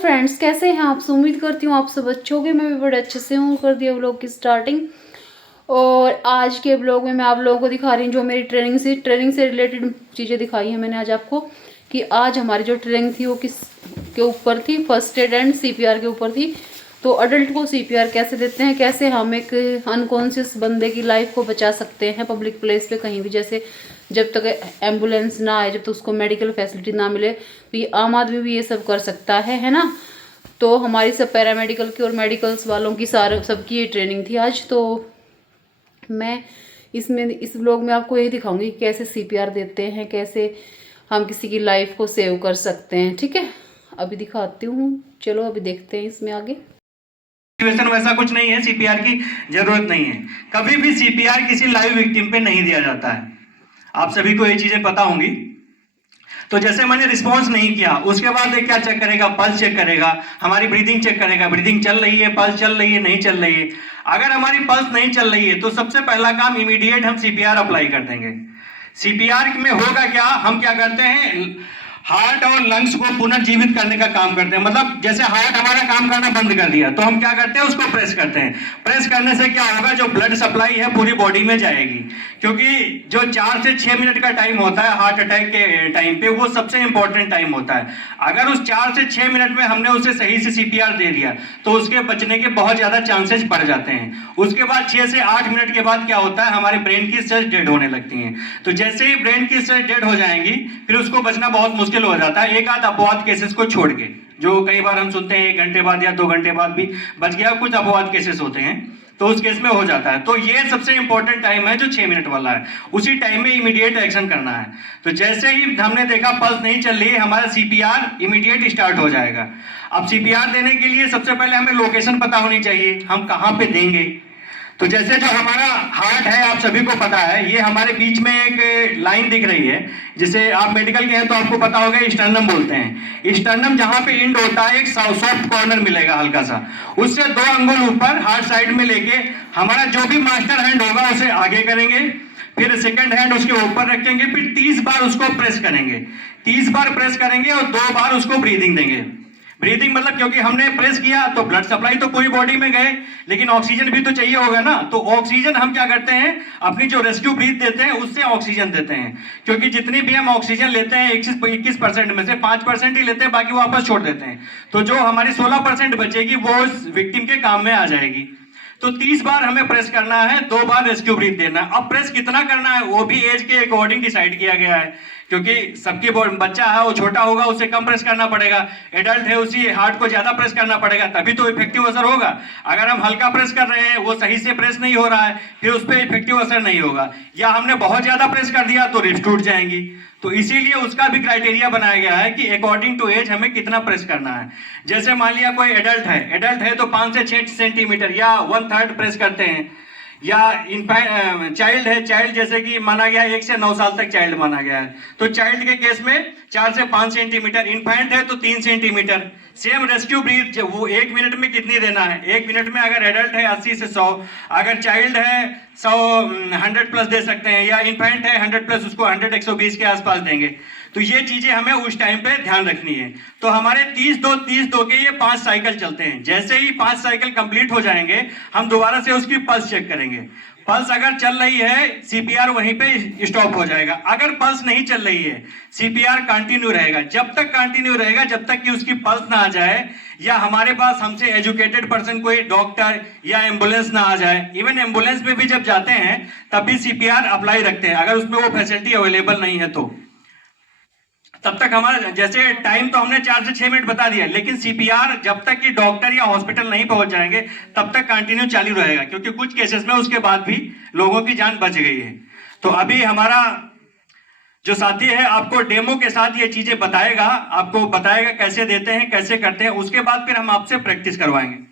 Friends, कैसे हैं आप? उम्मीद करती हूँ आप सब अच्छे होंगे। मैं भी बड़े अच्छे से हूँ। कर दिया व्लॉग की स्टार्टिंग। और आज के व्लॉग में मैं आप लोगों को दिखा रही हूँ जो मेरी ट्रेनिंग से रिलेटेड चीज़ें दिखाई हैं मैंने आज आपको, कि आज हमारी जो ट्रेनिंग थी वो किस के ऊपर थी। फर्स्ट एड एंड सीपीआर के ऊपर थी। तो अडल्ट को सीपीआर कैसे देते हैं, कैसे हम एक अनकॉन्शियस बंदे की लाइफ को बचा सकते हैं पब्लिक प्लेस पे कहीं भी। जैसे जब तक एम्बुलेंस ना आए, जब तक उसको मेडिकल फैसिलिटी ना मिले, तो ये आम आदमी भी ये सब कर सकता है ना। तो हमारी सब पैरामेडिकल की और मेडिकल्स वालों की सबकी ये ट्रेनिंग थी आज। तो मैं इस व्लॉग में आपको यही दिखाऊंगी कि कैसे सीपीआर देते हैं, कैसे हम किसी की लाइफ को सेव कर सकते हैं। ठीक है, अभी दिखाती हूँ। चलो अभी देखते हैं इसमें आगे। सिचुएशन वैसा कुछ नहीं है, सीपीआर की जरूरत नहीं है। कभी भी सीपीआर किसी लाइव विक्टिम पे नहीं दिया जाता है। आप सभी को ये चीजें पता होंगी। तो जैसे मैंने रिस्पॉन्स नहीं किया, उसके बाद ये क्या चेक करेगा? पल्स चेक करेगा, हमारी ब्रीदिंग चेक करेगा। ब्रीदिंग चल रही है, पल्स चल रही है, नहीं चल रही है। अगर हमारी पल्स नहीं चल रही है तो सबसे पहला काम इमीडिएट हम सीपीआर अप्लाई कर देंगे। सीपीआर में होगा क्या, हम क्या करते हैं, हार्ट और लंग्स को पुनर्जीवित करने का काम करते हैं। मतलब जैसे हार्ट हमारा काम करना बंद कर दिया तो हम क्या करते हैं, उसको प्रेस करते हैं। प्रेस करने से क्या होगा, जो ब्लड सप्लाई है पूरी बॉडी में जाएगी। क्योंकि जो 4 से 6 मिनट का टाइम होता है हार्ट अटैक के टाइम पे, वो सबसे इंपॉर्टेंट टाइम होता है। अगर उस 4 से 6 मिनट में हमने उसे सही से सीपीआर दे दिया तो उसके बचने के बहुत ज्यादा चांसेस बढ़ जाते हैं। उसके बाद 6 से 8 मिनट के बाद क्या होता है, हमारे ब्रेन की सेल्स डेड होने लगती हैं। तो जैसे ही ब्रेन की सेल्स डेड हो जाएंगी, फिर उसको बचना बहुत मुश्किल हो जाता है, एक आध अपवाद केसेस को छोड़ के। जो कई बार हम सुनते हैं 1 घंटे बाद या 2 घंटे बाद भी बच गया, कुछ अपवाद केसेस होते हैं, तो उस केस में हो जाता है। तो ये सबसे इंपॉर्टेंट टाइम है जो 6 मिनट वाला है, उसी टाइम में इमीडिएट एक्शन करना है। तो जैसे ही हमने देखा पल्स नहीं चल रही है, हमारा सीपीआर इमीडिएट स्टार्ट हो जाएगा। अब सीपीआर देने के लिए सबसे पहले हमें लोकेशन पता होनी चाहिए, हम कहां पे देंगे। तो जैसे जो हमारा हार्ट है, आप सभी को पता है, ये हमारे बीच में एक लाइन दिख रही है, जिसे आप मेडिकल के हैं तो आपको पता होगा, स्टर्नम बोलते हैं। स्टर्नम जहां पे इंड होता है, एक सॉफ्ट कॉर्नर मिलेगा हल्का सा, उससे 2 अंगुल ऊपर हार्ट साइड में लेके हमारा जो भी मास्टर हैंड होगा उसे आगे करेंगे, फिर सेकंड हैंड उसके ऊपर रखेंगे, फिर 30 बार उसको प्रेस करेंगे। 30 बार प्रेस करेंगे और 2 बार उसको ब्रीदिंग देंगे। ब्रीदिंग मतलब क्योंकि हमने प्रेस किया तो ब्लड सप्लाई तो पूरी बॉडी में गए, लेकिन ऑक्सीजन भी तो चाहिए होगा ना। तो ऑक्सीजन हम क्या करते हैं, अपनी जो रेस्क्यू ब्रीथ देते हैं उससे ऑक्सीजन देते हैं। क्योंकि जितनी भी हम ऑक्सीजन लेते हैं 21% में से 5% ही लेते हैं, बाकी वापस छोड़ देते हैं। तो जो हमारी 16% बचेगी वो उस विक्टिम के काम में आ जाएगी। तो 30 बार हमें प्रेस करना है, 2 बार रेस्क्यू ब्रीथ देना है। अब प्रेस कितना करना है वो भी एज के अकॉर्डिंग डिसाइड किया गया है, क्योंकि सबकी बच्चा है वो छोटा होगा, उसे कम प्रेस करना पड़ेगा। एडल्ट है उसी हार्ट को ज्यादा प्रेस करना पड़ेगा, तभी तो इफेक्टिव असर होगा। अगर हम हल्का प्रेस कर रहे हैं, वो सही से प्रेस नहीं हो रहा है, फिर उस पर इफेक्टिव असर नहीं होगा। या हमने बहुत ज्यादा प्रेस कर दिया तो रिब्स टूट जाएंगी। तो इसीलिए उसका भी क्राइटेरिया बनाया गया है कि अकॉर्डिंग टू एज हमें कितना प्रेस करना है। जैसे मान लिया कोई एडल्ट है तो 5 से 6 सेंटीमीटर या 1/3 प्रेस करते हैं। या चाइल्ड है, चाइल्ड जैसे कि माना गया 1 से 9 साल तक चाइल्ड माना गया है, तो चाइल्ड के केस में 4 से 5 सेंटीमीटर। इन्फेंट है तो 3 सेंटीमीटर। सेम रेस्क्यू ब्रीथ वो 1 मिनट में कितनी देना है, 1 मिनट में अगर एडल्ट है 80 से 100, अगर चाइल्ड है 100 100 प्लस दे सकते हैं, या इन्फेंट है 100 प्लस, उसको 100 120 के आसपास देंगे। तो ये चीजें हमें उस टाइम पे ध्यान रखनी है। तो हमारे 30-2 के ये 5 साइकिल चलते हैं। जैसे ही 5 साइकिल कंप्लीट हो जाएंगे, हम दोबारा से उसकी पल्स चेक करेंगे। पल्स अगर चल रही है, सीपीआर वहीं पे स्टॉप हो जाएगा। अगर पल्स नहीं चल रही है, सीपीआर कंटिन्यू रहेगा। जब तक कंटिन्यू रहेगा, जब तक कि उसकी पल्स ना आ जाए, या हमारे पास हमसे एजुकेटेड पर्सन कोई डॉक्टर या एम्बुलेंस ना आ जाए। इवन एम्बुलेंस में भी जब जाते हैं तब भी सीपीआर अप्लाई रखते हैं, अगर उसमें वो फैसिलिटी अवेलेबल नहीं है तो। तब तक हमारा जैसे टाइम तो हमने 4 से 6 मिनट बता दिया, लेकिन सीपीआर जब तक कि डॉक्टर या हॉस्पिटल नहीं पहुंच जाएंगे तब तक कंटिन्यू चालू रहेगा, क्योंकि कुछ केसेस में उसके बाद भी लोगों की जान बच गई है। तो अभी हमारा जो साथी है आपको डेमो के साथ ये चीजें बताएगा, आपको बताएगा कैसे देते हैं, कैसे करते हैं। उसके बाद फिर हम आपसे प्रैक्टिस करवाएंगे।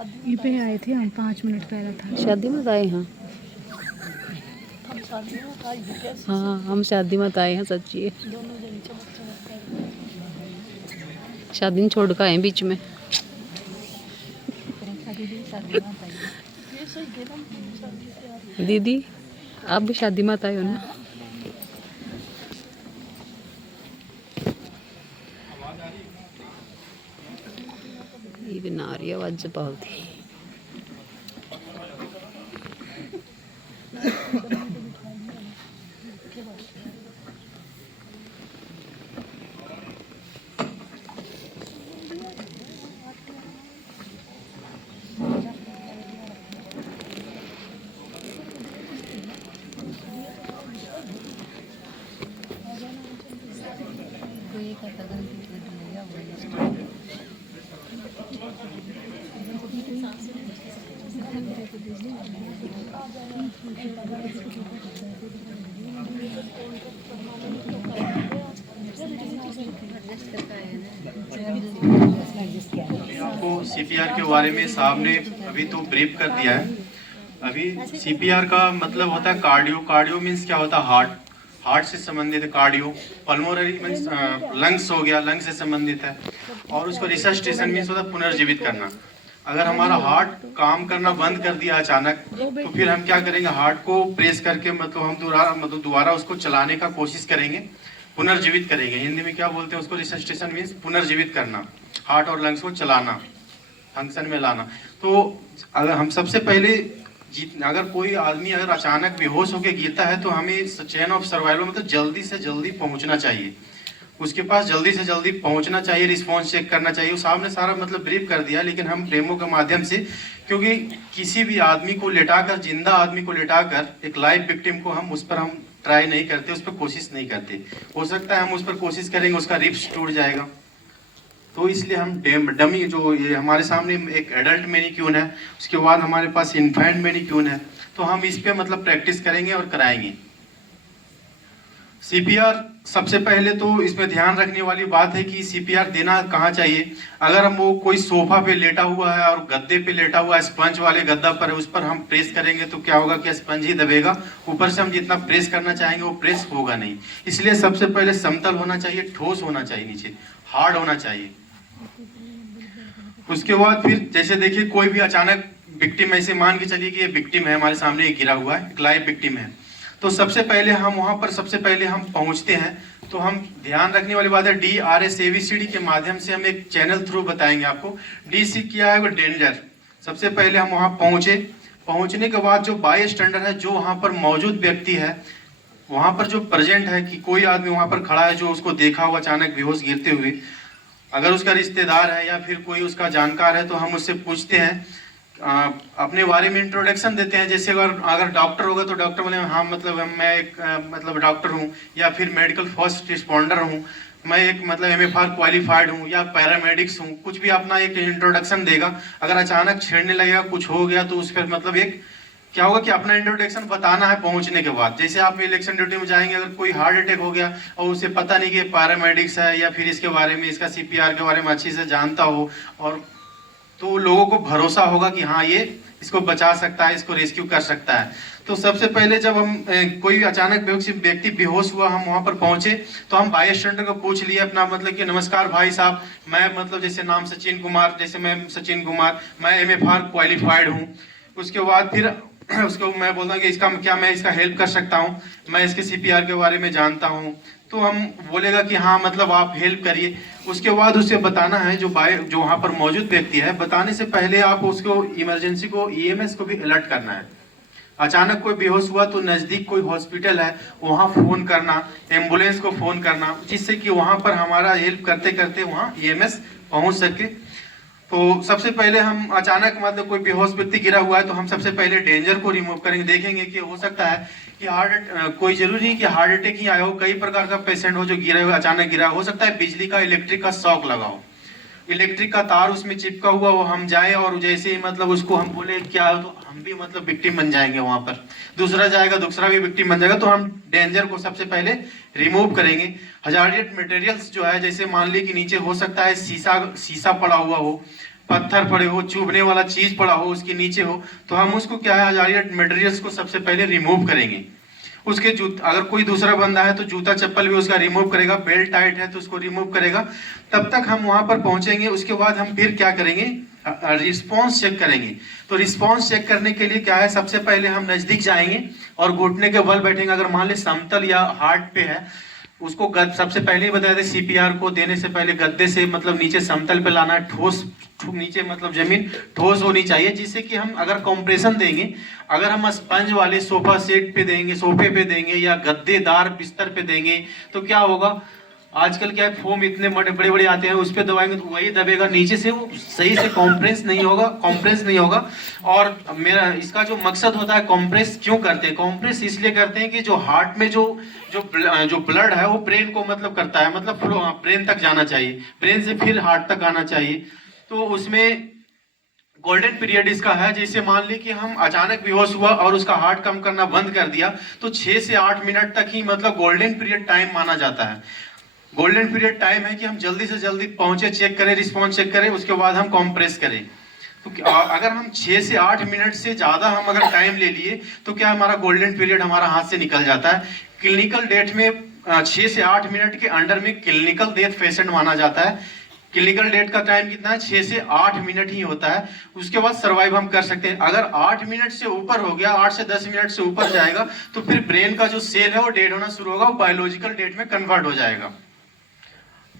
ये पे आए थे हम 5 मिनट पहले था। शादी में आए हैं। हाँ हम शादी में आए हैं, सच्ची है। शादी में छोड़ कर आए हैं बीच में। दीदी आप भी शादी में आए हो ना? ये भी ना रही आवाज बहुत ही। आपको सीपीआर के बारे में साहब ने अभी तो ब्रीफ कर दिया है। अभी सीपीआर का मतलब होता है कार्डियो। कार्डियो मीन्स क्या होता है? हार्ट से संबंधित है कार्डियो। पल्मोनरी मीन्स लंग्स हो गया, लंग्स से संबंधित है। और उसको रिसस्टेशन मीन्स होता है पुनर्जीवित करना। अगर हमारा हार्ट काम करना बंद कर दिया अचानक, तो फिर हम क्या करेंगे? हार्ट को प्रेस करके मतलब हम दोबारा उसको चलाने का कोशिश करेंगे, पुनर्जीवित करेंगे। हिंदी में क्या बोलते हैं उसको? रिसस्टेशन मीन्स पुनर्जीवित करना, हार्ट और लंग्स को चलाना, फंक्शन में लाना। तो अगर हम सबसे पहले अगर कोई आदमी अगर अचानक बेहोश होकर गिरता है तो हमें चेन ऑफ सर्वाइवल मतलब जल्दी से जल्दी पहुंचना चाहिए, उसके पास जल्दी से जल्दी पहुंचना चाहिए, रिस्पॉन्स चेक करना चाहिए। उस साहब ने सारा मतलब ब्रीफ कर दिया, लेकिन हम डेमो के माध्यम से, क्योंकि किसी भी आदमी को लेटाकर, जिंदा आदमी को लेटाकर एक लाइव विक्टिम को हम उस पर हम ट्राई नहीं करते, उस पर कोशिश नहीं करते। हो सकता है हम उस पर कोशिश करेंगे उसका रिब्स टूट जाएगा, तो इसलिए हम डमी जो ये हमारे सामने एक एडल्ट मैनिक्यून है, उसके बाद हमारे पास इन्फेंट मैनिक्यून है, तो हम इस पे मतलब प्रैक्टिस करेंगे और कराएंगे। सीपीआर सबसे पहले तो इसमें ध्यान रखने वाली बात है कि सीपीआर देना कहाँ चाहिए। अगर हम वो कोई सोफा पे लेटा हुआ है और गद्दे पे लेटा हुआ है, स्पंज वाले गद्दा पर है, उस पर हम प्रेस करेंगे तो क्या होगा कि स्पंज ही दबेगा, ऊपर से हम जितना प्रेस करना चाहेंगे वो प्रेस होगा नहीं। इसलिए सबसे पहले समतल होना चाहिए, ठोस होना चाहिए, नीचे हार्ड होना चाहिए। उसके बाद फिर जैसे देखिए कोई भी अचानक विक्टिम, ऐसे मान के चलिए कि ये विक्टिम है हमारे सामने, ये गिरा हुआ है, एक लाइव विक्टिम है, तो सबसे पहले हम वहां पर सबसे पहले हम पहुंचते हैं। तो हम ध्यान रखने वाली बात है, DRS-ABCD के माध्यम से हम एक चैनल थ्रू बताएंगे आपको। DC क्या है? वो डेंजर। सबसे पहले हम वहां पहुंचे, पहुंचने के बाद जो बाय स्टैंडर है, जो वहां पर मौजूद व्यक्ति है, वहां पर जो प्रेजेंट है, कि कोई आदमी वहां पर खड़ा है जो उसको देखा हुआ अचानक बेहोश गिरते हुए, अगर उसका रिश्तेदार है या फिर कोई उसका जानकार है, तो हम उससे पूछते हैं, अपने बारे में इंट्रोडक्शन देते हैं। जैसे अगर डॉक्टर होगा तो डॉक्टर बोले हाँ मतलब मैं एक मतलब डॉक्टर हूँ, या फिर मेडिकल फर्स्ट रिस्पॉन्डर हूँ, मैं एक मतलब MFR क्वालिफाइड हूँ, या पैरामेडिक्स हूँ, कुछ भी अपना एक इंट्रोडक्शन देगा। अगर अचानक छेड़ने लगेगा, कुछ हो गया, तो उस पर मतलब एक क्या होगा कि अपना इंट्रोडक्शन बताना है पहुंचने के बाद। जैसे आप इलेक्शन ड्यूटी में जाएंगे, अगर कोई हार्ट अटैक हो गया और उसे पता नहीं कि पैरामेडिक्स है, या फिर इसके बारे में, इसका CPR के बारे में अच्छे से जानता हो, और तो लोगों को भरोसा होगा कि हाँ ये इसको बचा सकता है, इसको रेस्क्यू कर सकता है। तो सबसे पहले जब हम कोई अचानक व्यक्ति बेहोश हुआ, हम वहां पर पहुंचे, तो हम बाय स्टैंडर को पूछ लिए अपना मतलब कि नमस्कार भाई साहब, मैं मतलब जैसे नाम सचिन कुमार, जैसे मैं सचिन कुमार, मैं MFR क्वालिफाइड हूँ। उसके बाद फिर उसको मैं बोलता हूँ कि इसका क्या मैं इसका हेल्प कर सकता हूँ, मैं इसके CPR के बारे में जानता हूँ। तो हम बोलेगा कि हाँ मतलब आप हेल्प करिए। उसके बाद उसे बताना है, जो वहाँ पर मौजूद व्यक्ति है, बताने से पहले आप उसको इमरजेंसी को, EMS को भी अलर्ट करना है। अचानक कोई बेहोश हुआ तो नज़दीक कोई हॉस्पिटल है वहाँ फ़ोन करना, एम्बुलेंस को फ़ोन करना, जिससे कि वहाँ पर हमारा हेल्प करते करते वहाँ EMS पहुँच सके। तो सबसे पहले हम अचानक मतलब कोई बेहोश व्यक्ति गिरा हुआ है, तो हम सबसे पहले डेंजर को रिमूव करेंगे। देखेंगे कि हो सकता है कि कोई जरूरी नहीं कि हार्ट अटैक ही आया हो, कई प्रकार का पेशेंट हो जो गिरा हुआ, अचानक गिरा हो सकता है बिजली का, इलेक्ट्रिक का शॉक लगा हो, इलेक्ट्रिक का तार उसमें चिपका हुआ हो, हम जाए और जैसे ही मतलब उसको हम बोले क्या हो, तो हम भी मतलब विक्टिम बन जाएंगे वहां पर, दूसरा जाएगा, दूसरा भी विक्टिम बन जाएगा। तो हम डेंजर को सबसे पहले रिमूव करेंगे। हजार्डियस मटेरियल्स जो है, जैसे मान ली कि नीचे हो सकता है शीशा पड़ा हुआ हो, पत्थर पड़े हो, चुभने वाला चीज पड़ा हो, उसके नीचे हो, तो हम उसको क्या है हजारियत मटेरियल्स को सबसे पहले रिमूव करेंगे। उसके अगर कोई दूसरा बंदा है तो जूता चप्पल भी उसका रिमूव करेगा, बेल्ट टाइट है तो उसको रिमूव करेगा। तब तक हम वहां पर पहुंचेंगे। उसके बाद हम फिर क्या करेंगे, रिस्पॉन्स चेक करेंगे। तो रिस्पॉन्स चेक करने के लिए क्या है, सबसे पहले हम नजदीक जाएंगे और घुटने के बल बैठेंगे। अगर मान ले समतल या हार्ड पे है, उसको सबसे पहले ही बताया था सीपीआर को देने से पहले गद्दे से मतलब नीचे समतल पे लाना, ठोस नीचे मतलब जमीन ठोस होनी चाहिए, जिससे कि हम अगर कंप्रेशन देंगे, अगर हम स्पंज वाले सोफा सेट पे देंगे, सोफे पे देंगे या गद्देदार बिस्तर पे देंगे तो क्या होगा, आजकल क्या है फोम इतने बड़े बड़े आते हैं, उस पर दबाएंगे तो वही दबेगा, नीचे से वो सही से कॉम्प्रेस नहीं होगा। और मेरा इसका जो मकसद होता है, कॉम्प्रेस क्यों करते हैं, कॉम्प्रेस इसलिए करते हैं कि जो हार्ट में जो ब्लड है वो ब्रेन को मतलब करता है, मतलब ब्रेन तक जाना चाहिए, ब्रेन से फिर हार्ट तक आना चाहिए। तो उसमें गोल्डन पीरियड इसका है। जैसे मान ली कि हम अचानक बेहोश हुआ और उसका हार्ट कम करना बंद कर दिया तो 6 से 8 मिनट तक ही मतलब गोल्डन पीरियड टाइम माना जाता है। गोल्डन पीरियड टाइम है कि हम जल्दी से जल्दी पहुंचे, चेक करें, रिस्पॉन्स चेक करें, उसके बाद हम कॉम्प्रेस करें। तो अगर हम 6 से 8 मिनट से ज्यादा हम अगर टाइम ले लिए तो क्या हमारा गोल्डन पीरियड हमारा हाथ से निकल जाता है। क्लिनिकल डेथ में 6 से 8 मिनट के अंडर में क्लिनिकल डेथ पेशेंट माना जाता है। क्लिनिकल डेथ का टाइम कितना है, 6 से 8 मिनट ही होता है। उसके बाद सर्वाइव हम कर सकते हैं। अगर 8 मिनट से ऊपर हो गया, 8 से 10 मिनट से ऊपर जाएगा तो फिर ब्रेन का जो सेल है वो डेड होना शुरू होगा, वो बायोलॉजिकल डेथ में कन्वर्ट हो जाएगा।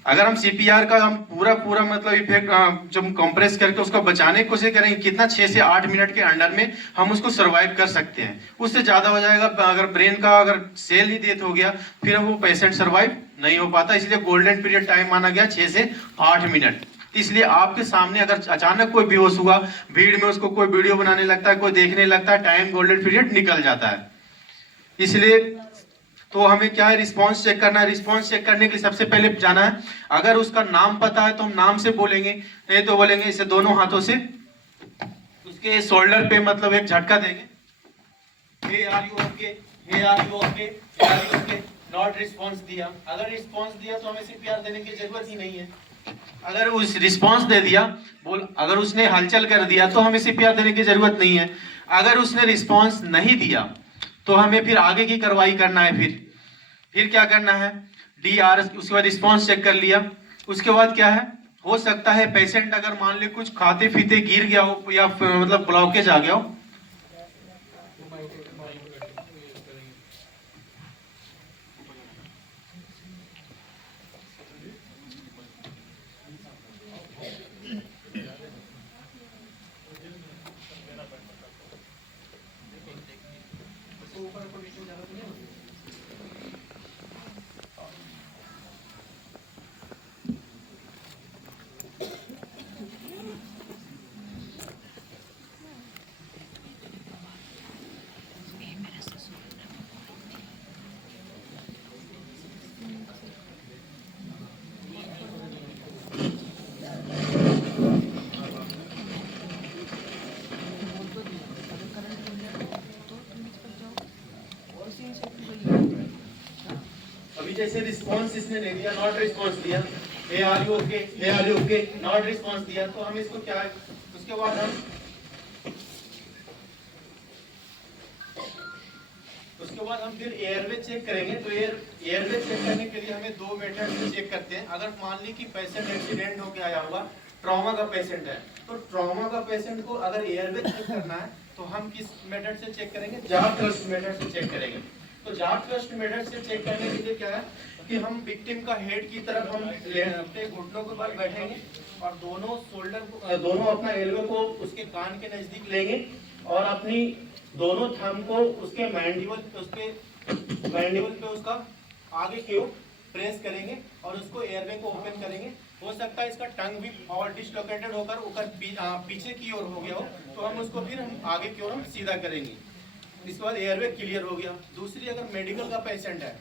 अगर हम सीपीआर का हम पूरा मतलब इफेक्ट जब कंप्रेस करके उसको बचाने की कोशिश करेंगे, कितना 6 से 8 मिनट के अंडर में हम उसको सर्वाइव कर सकते हैं। उससे ज्यादा हो जाएगा, अगर ब्रेन का अगर सेल ही डेथ हो गया फिर वो पेशेंट सर्वाइव नहीं हो पाता। इसलिए गोल्डन पीरियड टाइम माना गया 6 से 8 मिनट। इसलिए आपके सामने अगर अचानक कोई बेहोश हुआ, भीड़ में उसको कोई वीडियो बनाने लगता है, कोई देखने लगता है, टाइम गोल्डन पीरियड निकल जाता है। इसलिए तो हमें क्या है, रिस्पॉन्स चेक करना है। रिस्पॉन्स चेक करने के लिए सबसे पहले जाना है, अगर उसका नाम पता है तो हम नाम से बोलेंगे, नहीं तो बोलेंगे इसे दोनों हाथों से उसके शोल्डर पे मतलब एक झटका देंगे, hey are you okay, hey are you okay, hey are you okay. Not response दिया, अगर रिस्पॉन्स दिया तो हमें सीपीआर देने की जरूरत ही नहीं है। अगर उस रिस्पॉन्स दे दिया, अगर उसने हलचल कर दिया तो हमें सीपीआर देने की जरूरत नहीं है। अगर उसने रिस्पॉन्स नहीं दिया तो हमें फिर आगे की कार्रवाई करना है। फिर क्या करना है, डीआर, उसके बाद रिस्पॉन्स चेक कर लिया। उसके बाद क्या है, हो सकता है पेशेंट अगर मान ले कुछ खाते पीते गिर गया हो या मतलब ब्लॉकेज आ गया हो, अभी जैसे रिस्पॉन्स इसने नहीं दिया, नॉट रिस्पॉन्स दिया, hey are you okay, hey are you okay, not response दिया, तो हम इसको क्या है, उसके बाद हम फिर एयरवे चेक करेंगे। तो एयरवे चेक करने के लिए हमें 2 मेथड से चेक करते हैं। अगर मान ली कि पेशेंट एक्सीडेंट होकर आया हुआ, ट्रॉमा का पेशेंट है, तो ट्रॉमा का पेशेंट को अगर एयरवे चेक करना है तो हम किस मेथड से चेक करेंगे, जाब थ्रस्ट मेथड से चेक करेंगे। तो जाब थ्रस्ट मेथड से चेक करने के लिए क्या है कि हम विक्टिम का हेड की तरफ हम अपने घुटनों के बल बैठेंगे और दोनों अपना एल्बो को उसके कान के नजदीक लेंगे और अपनी दोनों थंब को उसके मैंडिबल पे उसका आगे की ओर प्रेस करेंगे और उसको एयरवे को ओपन करेंगे। हो सकता है इसका टंग भी और डिसलोकेटेड होकर पीछे की ओर हो गया हो, तो हम उसको फिर हम आगे की ओर हम सीधा करेंगे। इसके बाद एयरवे क्लियर हो गया। दूसरी, अगर मेडिकल का पेशेंट है,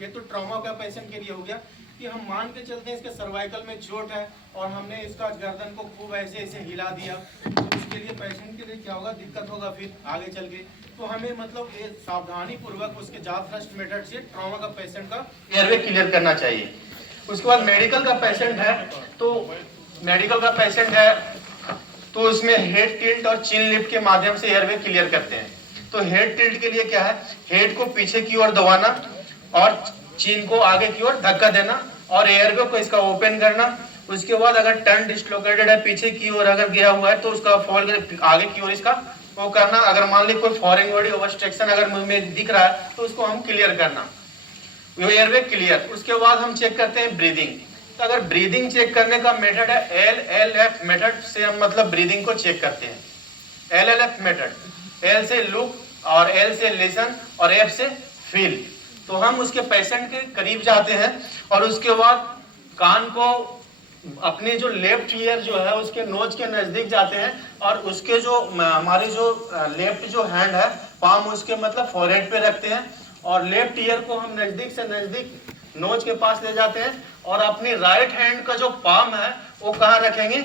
ये तो ट्रॉमा का पेशेंट के लिए हो गया कि हम मान के चलते हैं इसके सर्वाइकल में चोट है और हमने इसका गर्दन को खूब ऐसे हिला दिया, तो उसके लिए पेशेंट के लिए क्या होगा, दिक्कत होगा फिर आगे चल के। तो हमें मतलब ये सावधानी पूर्वक उसके जाब थ्रस्ट मेथड से ट्रॉमा का पेशेंट का एयरवे क्लियर करना चाहिए। उसके बाद मेडिकल का पेशेंट है, तो मेडिकल का पेशेंट है तो उसमें हेड टिल्ट और चिन लिफ्ट के माध्यम से एयरवे क्लियर करते हैं। तो हेड टिल्ट के लिए क्या है, हेड को पीछे की ओर दबाना और चिन को आगे की ओर धक्का देना और एयरवे को इसका ओपन करना। उसके बाद अगर टर्न डिस्लोकेटेड है, पीछे की ओर अगर गया हुआ है तो उसका फॉल आगे की ओर इसका वो करना। अगर मान ली कोई फॉरिन बॉडी ओवरस्ट्रक्शन अगर मुझमें दिख रहा है तो उसको हम क्लियर करना, एयरवे क्लियर। उसके बाद हम चेक करते हैं ब्रीदिंग। तो अगर ब्रीदिंग चेक करने का मेथड है LLF मेथड से, हम मतलब ब्रीदिंग को चेक करते हैं। LLF मेथड, L से लुक और L से लिसन और F से फील। तो हम उसके पेशेंट के करीब जाते हैं और उसके बाद कान को अपने जो लेफ्ट ईयर जो है उसके नोज के नजदीक जाते हैं और उसके जो हमारे जो लेफ्ट जो हैंड है पाम उसके मतलब फोरहेड पे रखते हैं और लेफ्ट ईयर को हम नजदीक से नजदीक नोज के पास ले जाते हैं और अपनी राइट हैंड का जो पाम है वो कहाँ रखेंगे,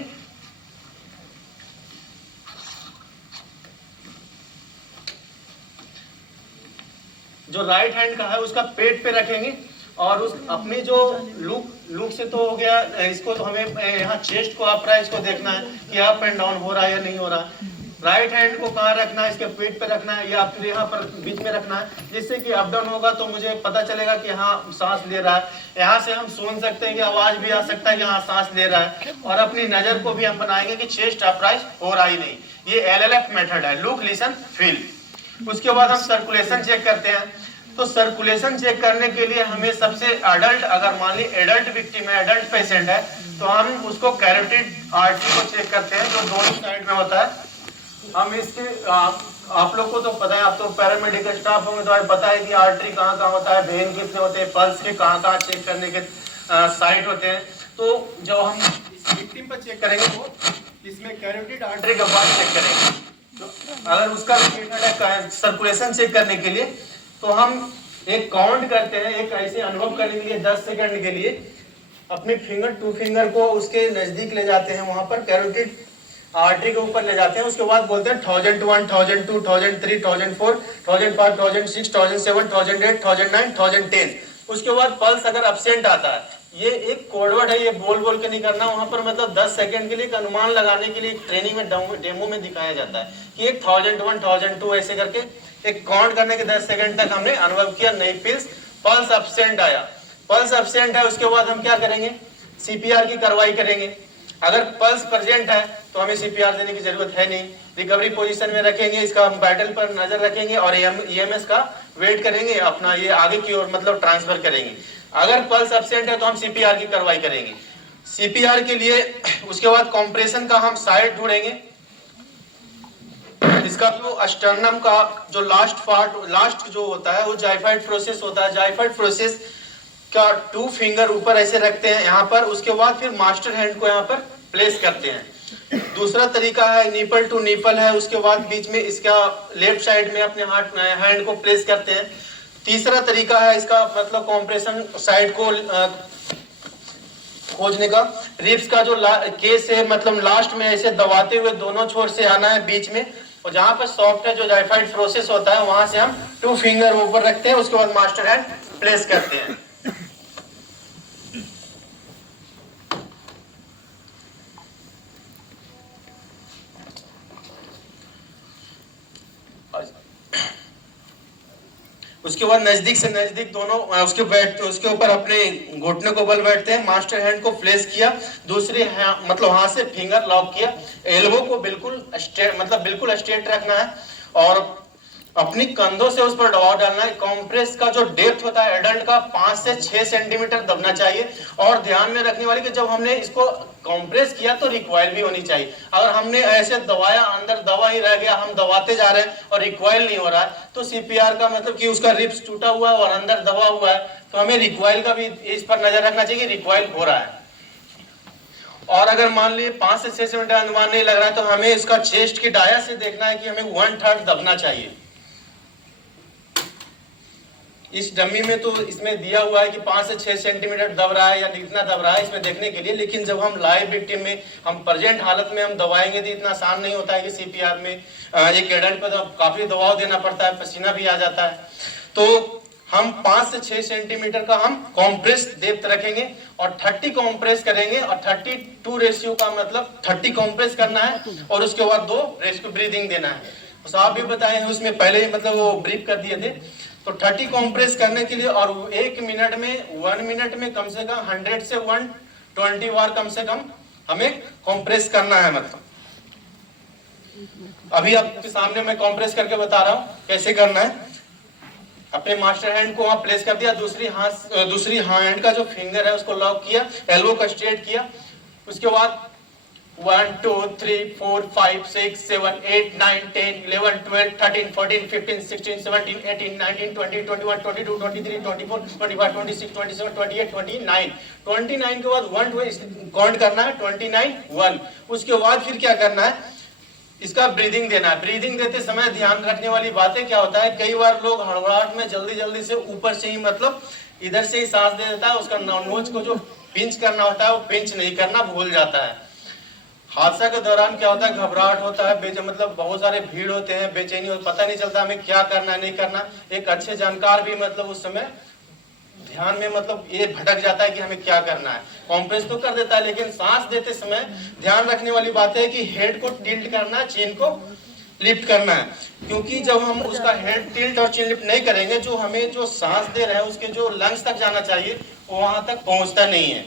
जो राइट हैंड का है उसका पेट पे रखेंगे और उस अपनी जो लुक से तो हो गया, इसको तो हमें यहाँ चेस्ट को अप रहा है, इसको देखना है कि अप एंड डाउन हो रहा है या नहीं हो रहा है। राइट हैंड को कहाँ रखना है, इसके पेट पे रखना है या फिर यहाँ पर बीच में रखना है, जिससे कि अप डाउन होगा तो मुझे पता चलेगा कि हाँ सांस ले रहा है। यहाँ से हम सुन सकते हैं कि आवाज भी आ सकता है कि हाँ सांस ले रहा है और अपनी नजर को भी हम बनाएंगे कि चेस्ट अपराइज हो रहा ही नहीं। ये LLF मेथड है, लुक लिसन फील। उसके बाद हम सर्कुलेशन चेक करते हैं। तो सर्कुलेशन चेक करने के लिए हमें सबसे एडल्ट, अगर मान ली एडल्ट विक्टिम है, एडल्ट पेशेंट है, तो हम उसको कैरोटिड आर्टरी को चेक करते हैं जो दोनों साइड में होता है। हम इसके आप लोग को तो पता है, आप तो पैरामेडिकल स्टाफ होंगे तो आपको पता है कि आर्टरी कहाँ कहाँ होता है, वेन कितने होते हैं, पल्स के कहाँ कहाँ चेक करने के साइट होते हैं। तो जब हम इस विक्टिम पर चेक करेंगे तो इसमें कैरोटिड आर्टरी का पार्ट चेक करेंगे। तो अगर उसका सर्कुलेशन चेक करने के लिए तो हम एक काउंट करते हैं, एक ऐसे अनुभव करने के लिए 10 सेकंड के लिए अपने टू फिंगर को उसके नजदीक ले जाते हैं, वहां पर कैरोटिड आर्टरी के ऊपर ले जाते हैं। उसके बाद बोलते हैं 1001, 1002, 1003, 1004, 1005, 1006, 1007, 1008, 1009, 1010। उसके बाद पल्स अगर एब्सेंट आता है, ये एक कोडवर्ड है, ये बोल बोल के नहीं करना, वहां पर मतलब 10 सेकंड के लिए एक अनुमान लगाने के लिए ट्रेनिंग में डेमो में दिखाया जाता है कि एक 1001, 1002 ऐसे करके एक काउंट करने के 10 सेकंड तक हमने अनुभव किया, नहीं पल्स एब्सेंट आया, पल्स एब्सेंट है, उसके बाद हम क्या करेंगे, CPR की कार्रवाई करेंगे। अगर पल्स प्रेजेंट है तो हमें CPR देने की जरूरत है नहीं, रिकवरी पोजीशन में रखेंगे, इसका हम बैटल पर नजर रखेंगे और EMS का वेट करेंगे, अपना ये आगे की ओर मतलब ट्रांसफर करेंगे। अगर पल्स एब्सेंट है तो हम CPR की कार्रवाई करेंगे। CPR के लिए उसके बाद कॉम्प्रेशन का हम साइड ढूंढेंगे। इसका जो अस्टर्नम का जो लास्ट जो होता है वो जाइफाइड प्रोसेस होता है। जाइफाइड प्रोसेस का 2 फिंगर ऊपर ऐसे रखते हैं यहाँ पर, उसके बाद फिर मास्टर हैंड को यहाँ पर प्लेस करते हैं। दूसरा तरीका है निपल टू निपल है, उसके बाद बीच में इसका लेफ्ट साइड में अपने हैंड को प्लेस करते हैं। तीसरा तरीका है इसका मतलब कॉम्प्रेशन साइड को खोजने का, रिब्स का जो केस है मतलब लास्ट में ऐसे दबाते हुए दोनों छोर से आना है बीच में, और जहां पर सॉफ्ट है जो जाइफाइड प्रोसेस होता है वहां से हम 2 फिंगर ऊपर रखते हैं, उसके बाद मास्टर हैंड प्लेस करते हैं। उसके बाद नजदीक से नजदीक दोनों उसके ऊपर अपने घुटने को बल बैठते हैं, मास्टर हैंड को प्लेस किया, दूसरे मतलब हाथ से फिंगर लॉक किया, एल्बो को बिल्कुल स्ट्रेट रखना है और अपनी कंधों से उस पर दबाव डालना है। कॉम्प्रेस का जो डेप्थ होता है एडल्ट का 5 से 6 सेंटीमीटर दबना चाहिए और ध्यान में रखने वाली कि जब हमने इसको कॉम्प्रेस किया तो रिकॉइल भी होनी चाहिए। अगर हमने ऐसे दबाया अंदर दबा ही रह गया, हम दबाते जा रहे हैं और रिकॉइल नहीं हो रहा है तो CPR का मतलब कि उसका रिब्स टूटा हुआ है और अंदर दबा हुआ है, तो हमें रिकॉइल का भी इस पर नजर रखना चाहिए कि रिकॉइल हो रहा है। और अगर मान लीजिए 5 से 6 सेंटीमीटर अनुमान नहीं लग रहा है तो हमें इसका चेस्ट की डाया से देखना है कि हमें 1/3 दबना चाहिए। इस डमी में तो इसमें दिया हुआ है कि 5 से 6 सेंटीमीटर दब रहा है या कितना दब रहा है इसमें देखने के लिए, लेकिन जब हम लाइव विक्टिम में हम प्रेजेंट हालत में हम दबाएंगे तो इतना आसान नहीं होता है कि CPR में एक एडल्ट पर तो काफी दबाव देना पड़ता है, पसीना भी आ जाता है। तो हम 5 से 6 सेंटीमीटर का हम कॉम्प्रेस डेप्थ रखेंगे और 30 कॉम्प्रेस करेंगे और 32 रेशियो का मतलब 30 कॉम्प्रेस करना है और उसके बाद 2 रेशियो ब्रीदिंग देना है। तो आप भी बताए हैं उसमें पहले ही मतलब वो ब्रीफ कर दिए थे। तो 30 कॉम्प्रेस करने के लिए और 1 मिनट में कम से कम 100 से 120 बार कम से कम हमें कॉम्प्रेस करना है। मतलब अभी आपके सामने मैं कॉम्प्रेस करके बता रहा हूं कैसे करना है। अपने मास्टर हैंड को वहां प्लेस कर दिया, दूसरी हैंड का जो फिंगर है उसको लॉक किया, एल्बो को स्ट्रेट किया। उसके बाद 1 2 3 4 5 6 7 8 9 10 11 12 13 14 15 16 17 18 19 20 21 22 23 24 25 26 27 28 29 29 के बाद 1 काउंट करना है, 29 1। उसके बाद फिर क्या करना है, इसका ब्रीदिंग देना है। ब्रीदिंग देते समय ध्यान रखने वाली बातें क्या होता है, कई बार लोग हड़बड़ाहट में जल्दी से ऊपर से ही मतलब इधर से ही सांस दे देता है, उसका नोज को जो पिंच करना होता है वो पिंच नहीं करना भूल जाता है। हादसा के दौरान क्या होता है, घबराहट होता है, मतलब बहुत सारे भीड़ होते हैं, बेचैनी होती, पता नहीं चलता हमें क्या करना है नहीं करना। एक अच्छे जानकार भी मतलब उस समय ध्यान में मतलब ये भटक जाता है कि हमें क्या करना है। कॉम्प्रेस तो कर देता है लेकिन सांस देते समय ध्यान रखने वाली बात है कि हेड को टिल्ट करना है, चीन को लिफ्ट करना है। क्योंकि जब हम उसका हेड टिल्ट और चीन लिफ्ट नहीं करेंगे, जो हमें जो सांस दे रहा है उसके जो लंग्स तक जाना चाहिए वो वहां तक पहुंचता नहीं है।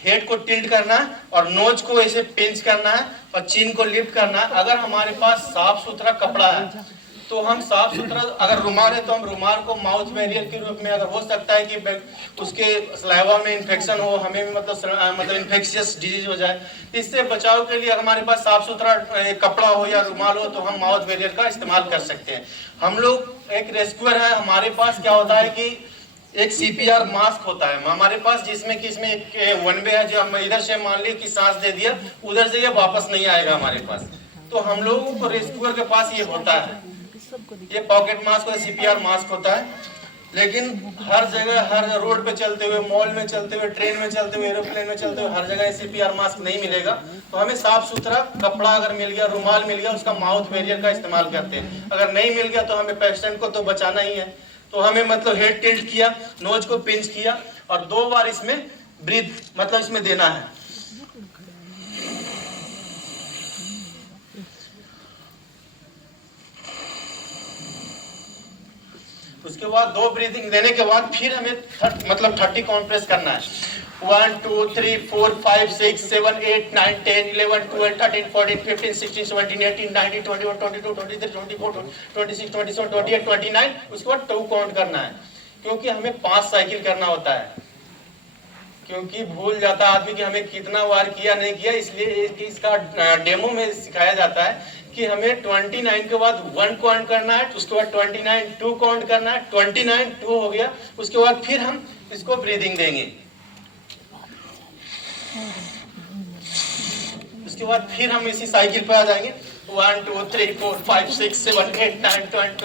हेड को टिल्ट करना है और नोज को ऐसे पिंच करना है और चीन को लिफ्ट करना है। अगर हमारे पास साफ सुथरा कपड़ा है तो हम साफ सुथरा, अगर रुमाल है तो हम रुमाल को माउथ बैरियर के रूप में, अगर हो सकता है कि उसके सलाइवा में इन्फेक्शन हो, हमें भी मतलब इन्फेक्शियस डिजीज हो जाए, इससे बचाव के लिए हमारे पास साफ सुथरा कपड़ा हो या रुमाल हो तो हम माउथ बैरियर का इस्तेमाल कर सकते हैं। हम लोग एक रेस्क्यूअर है, हमारे पास क्या होता है कि एक CPR मास्क होता है हमारे पास, जिसमें कि इसमें एक वन वे है, जो हम इधर से मान ली कि सांस दे दिया, उधर से ये वापस नहीं आएगा हमारे पास। तो हम लोगों को रेस्क्यूअर के पास ये होता है, ये पॉकेट मास्क और CPR मास्क होता है। लेकिन हर जगह, हर रोड पे चलते हुए, मॉल में चलते हुए, ट्रेन में चलते हुए, एरोप्लेन में चलते हुए हर जगह CPR मास्क नहीं मिलेगा। तो हमें साफ सुथरा कपड़ा अगर मिल गया, रुमाल मिल गया, उसका माउथ बैरियर का इस्तेमाल करते हैं। अगर नहीं मिल गया तो हमें पेशेंट को तो बचाना ही है, तो हमें मतलब हेड टिल्ट किया, नोज को पिंच किया और 2 बार इसमें ब्रीथ मतलब इसमें देना है। उसके बाद 2 ब्रीथिंग देने के बाद फिर हमें 30 कॉम्प्रेस करना है। 1 2 3 4 5 6 7 8 9 10 11 12 13 14 15 16 17 18 19 21 22 23 24 26 27 28 29। उसके बाद 2 काउंट करना है, क्योंकि हमें 5 साइकिल करना होता है। क्योंकि भूल जाता आदमी कि हमें कितना बार किया नहीं किया, इसलिए इसका डेमो में सिखाया जाता है कि हमें 29 के बाद 1 काउंट करना है, उसके बाद 29 2 काउंट करना है, 29 2 हो गया, उसके बाद फिर हम इसको ब्रीदिंग देंगे। उसके बाद फिर हम इसी साइकिल पे आ जाएंगे। 1 2 3 4 5 6 7 8 9 10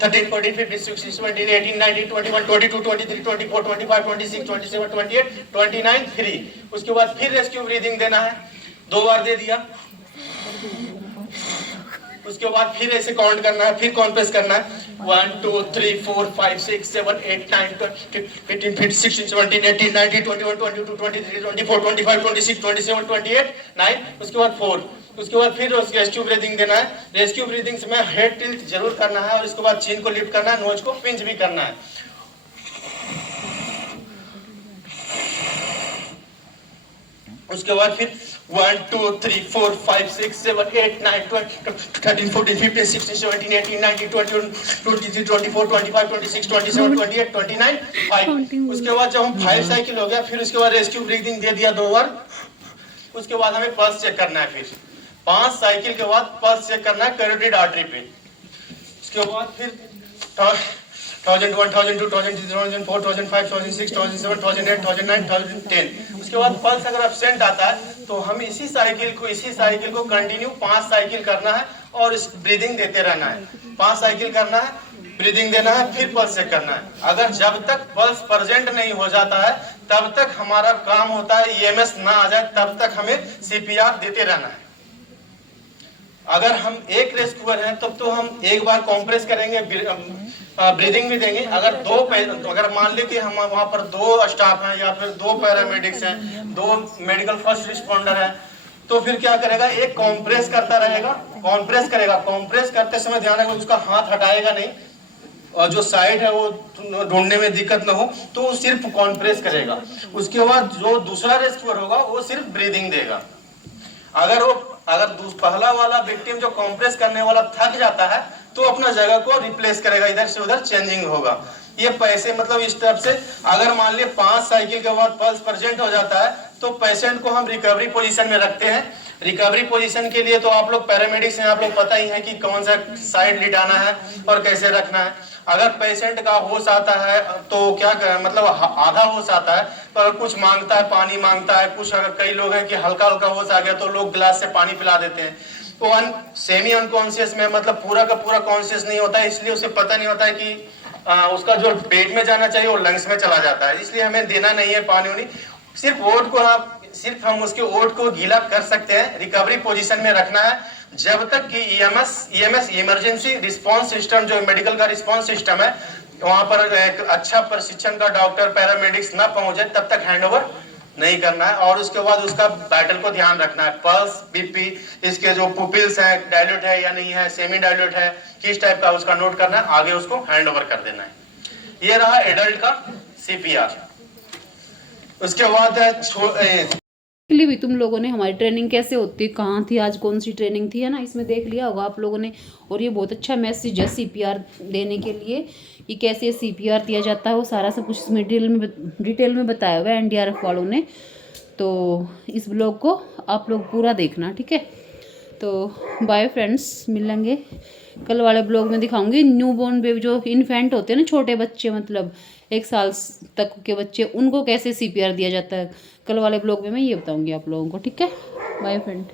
13 14 15 16 17 18 19 21 22 23 24 25 26 27 28 29 3। उसके बाद फिर रेस्क्यू ब्रीदिंग देना है, 2 बार दे दिया। उसके बाद फिर ऐसे काउंट करना है, फिर कॉम्प्रेस करना है। 1 2 3 4 5 6 7 8 9 10 15 16 17 18 19 21 22 23 24 25 26 27 28 9। उसके बाद 4। उसके बाद फिर रेस्क्यू ब्रीदिंग देना है। रेस्क्यू ब्रीदिंग में हेड टिल्ट जरूर करना है और इसके बाद चीन को लिफ्ट करना है, नोज को पिंच भी करना है। उसके बाद फिर 1 2 3 4 5 6 7 8 9 13 14 15 16 17 18 19 21 22 24 25 26 27 28 29 5। उसके बाद जब हम 5 साइकिल हो गया, फिर उसके बाद रेस्क्यू ब्रीदिंग दे दिया 2 बार। उसके बाद हमें पल्स चेक करना है। फिर 5 साइकिल के बाद पल्स चेक करना है कैरोटिड आर्टरी पे। उसके बाद फिर 1001 1002 1003 1004 1005 1006 1007 1008 1009 1010। उसके बाद पल्स अगर एब्सेंट आता है तो हम इसी साइकिल को कंटिन्यू 5 साइकिल करना है और इस ब्रीदिंग देते रहना है। 5 साइकिल करना है, ब्रीदिंग देना है, फिर पल्स चेक करना है। अगर जब तक पल्स प्रेजेंट नहीं हो जाता है तब तक हमारा काम होता है, EMS ना आ जाए तब तक हमें CPR देते रहना है। अगर हम एक रेस्क्यूअर हैं तब तो हम एक बार कॉम्प्रेस करेंगे, ब्रीदिंग भी देंगे। अगर मान लीजिए कि हम वहाँ पर 2 स्टाफ हैं या फिर 2 पैरामेडिक्स हैं, 2 मेडिकल फर्स्ट रिस्पॉन्डर हैं, तो फिर क्या करेगा, एक कॉम्प्रेस करता रहेगा, कॉम्प्रेस करेगा। कॉम्प्रेस करते समय ध्यान रखना उसका हाथ हटाएगा नहीं, और जो साइड है वो ढूंढने में दिक्कत ना हो, तो वो सिर्फ कॉम्प्रेस करेगा। उसके बाद जो दूसरा रेस्क्यूअर होगा वो सिर्फ ब्रीदिंग देगा। अगर पहला वाला विक्टिम जो कॉम्प्रेस करने वाला थक जाता है तो अपना जगह को रिप्लेस करेगा, इधर से उधर चेंजिंग होगा। ये पैसे मतलब इस तरफ से अगर मान लिया 5 साइकिल के बाद पल्स प्रेजेंट हो जाता है तो पेशेंट को हम रिकवरी पोजीशन में रखते हैं। रिकवरी पोजीशन के लिए तो आप लोग पैरामेडिक्स हैं, आप लोग पता ही है कि कौन सा साइड लिटाना है और कैसे रखना है। अगर पेशेंट का होश आता है तो क्या करें, मतलब आधा होश आता है तो अगर कुछ मांगता है, पानी मांगता है, कुछ अगर कई लोग हैं कि हल्का हल्का होश आ गया तो लोग गिलास से पानी पिला देते हैं। तो सेमी अनकॉन्शियस में मतलब पूरा का पूरा कॉन्शियस नहीं होता है, इसलिए उसे पता नहीं होता है कि उसका जो पेट में जाना चाहिए वो लंग्स में चला जाता है, इसलिए हमें देना नहीं है पानी उनी। सिर्फ हम उसके ओठ को गीला कर सकते हैं, रिकवरी पोजीशन में रखना है जब तक कि ईएमएस इमरजेंसी रिस्पांस सिस्टम जो मेडिकल का रिस्पांस सिस्टम है वहां पर एक अच्छा प्रशिक्षण का डॉक्टर पैरामेडिक्स ना पहुंचे तब तक हैंडओवर नहीं करना है। और उसके बाद उसका वाइटल को ध्यान रखना है, पल्स, बीपी, इसके जो पुपिल्स है डायल्यूट है या नहीं है, सेमी डायल्यूट है, किस टाइप का उसका नोट करना है, आगे उसको हैंडओवर कर देना है। ये रहा एडल्ट का सीपीआर। उसके बाद लिए भी तुम लोगों ने हमारी ट्रेनिंग कैसे होती, कहाँ थी, आज कौन सी ट्रेनिंग थी, है ना, इसमें देख लिया होगा आप लोगों ने। और ये बहुत अच्छा मैसेज है सीपीआर देने के लिए कि कैसे सीपीआर दिया जाता है, वो सारा सब कुछ इसमें डिटेल में बताया हुआ है एनडीआरएफ वालों ने। तो इस ब्लॉग को आप लोग पूरा देखना, ठीक है। तो बाय फ्रेंड्स, मिलेंगे कल वाले ब्लॉग में। दिखाऊंगी न्यू बॉर्न बेबी जो इन्फेंट होते हैं ना, छोटे बच्चे, मतलब 1 साल तक के बच्चे, उनको कैसे सीपीआर दिया जाता है कल वाले ब्लॉग में मैं ये बताऊंगी आप लोगों को, ठीक है। Bye friend.